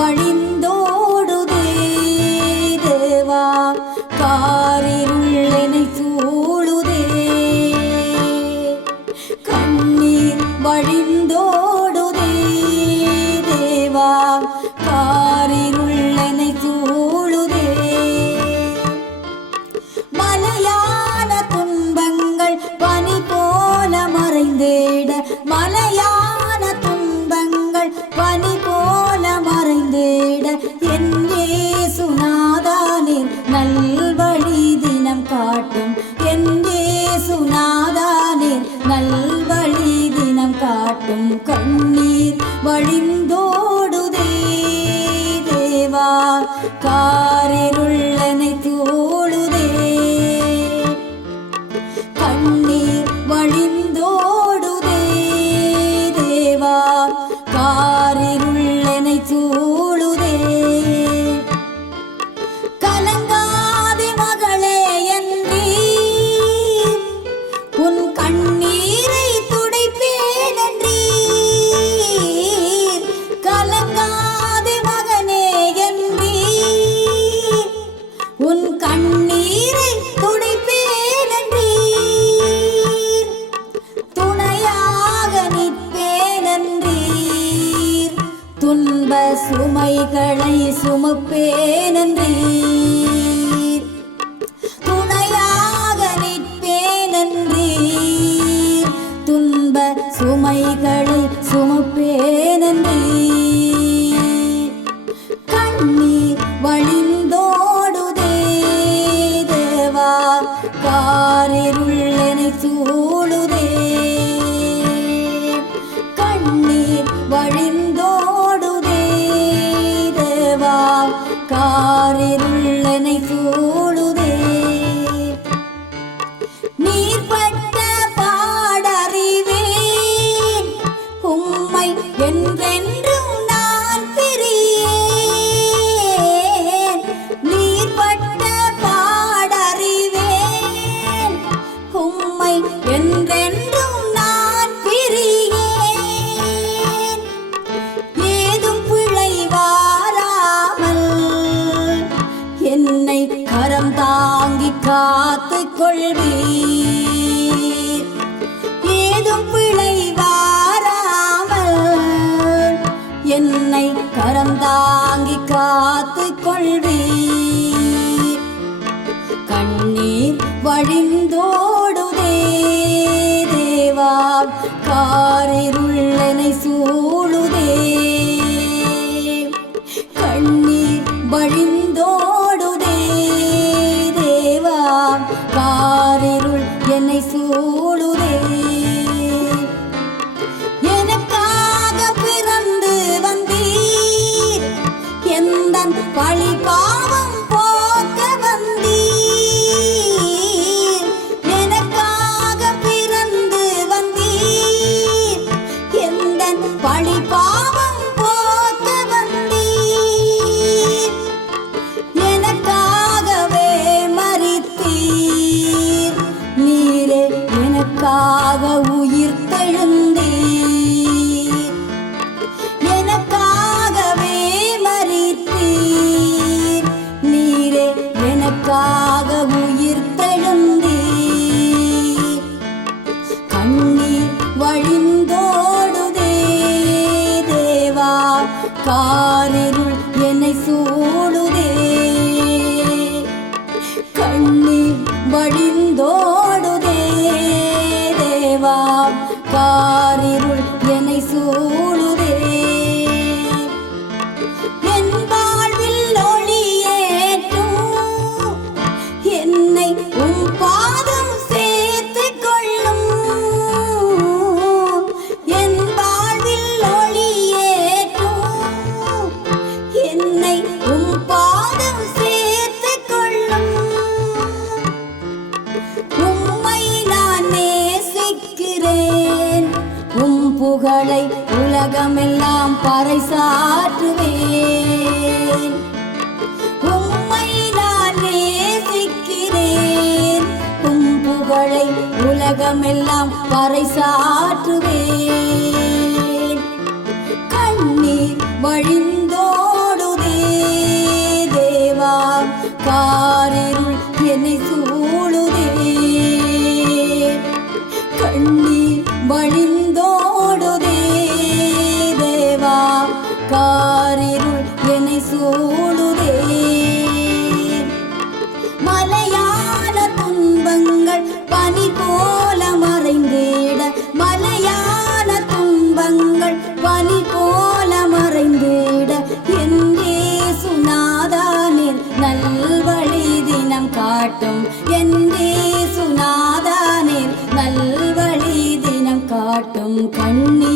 வழிந்தோடுதே. தேவா காரிருள் என்னை சூழுதே. கண்ணீர் வழிந்த காட்டும். என்றே சுனாதானே நல்வழி தினம் காட்டும். கண்ணீர் வழிந்தோடுதே தேவா. காரிருள்ளனை தூ துன்ப சுமைகளை சுமப்பேனன்றி துணையாக நிற்பேனன்றி துன்ப சுமைகளை சுமப்பேனன்றி கண்ணீர் வழிந்தோடுதே தேவா காரிருள் என தூளுதே கண்ணீர் வழிந்தோ ஆரெருள்ளனை தோழுதே கொள்வீர் காணாம் பாரிருள் என்னை சூழுதே. எனக்காக பிறந்து வந்தீர். எந்த பழி தேவா பாரிருள் என்னை சூ உலகமெல்லாம் பறைசாற்றுவேன். உம்மை நான் நேசிக்கிறேன். உம் புகழை உலகமெல்லாம் பறைசாற்றுவேன். கண்ணீர் வழிந்து 管用呢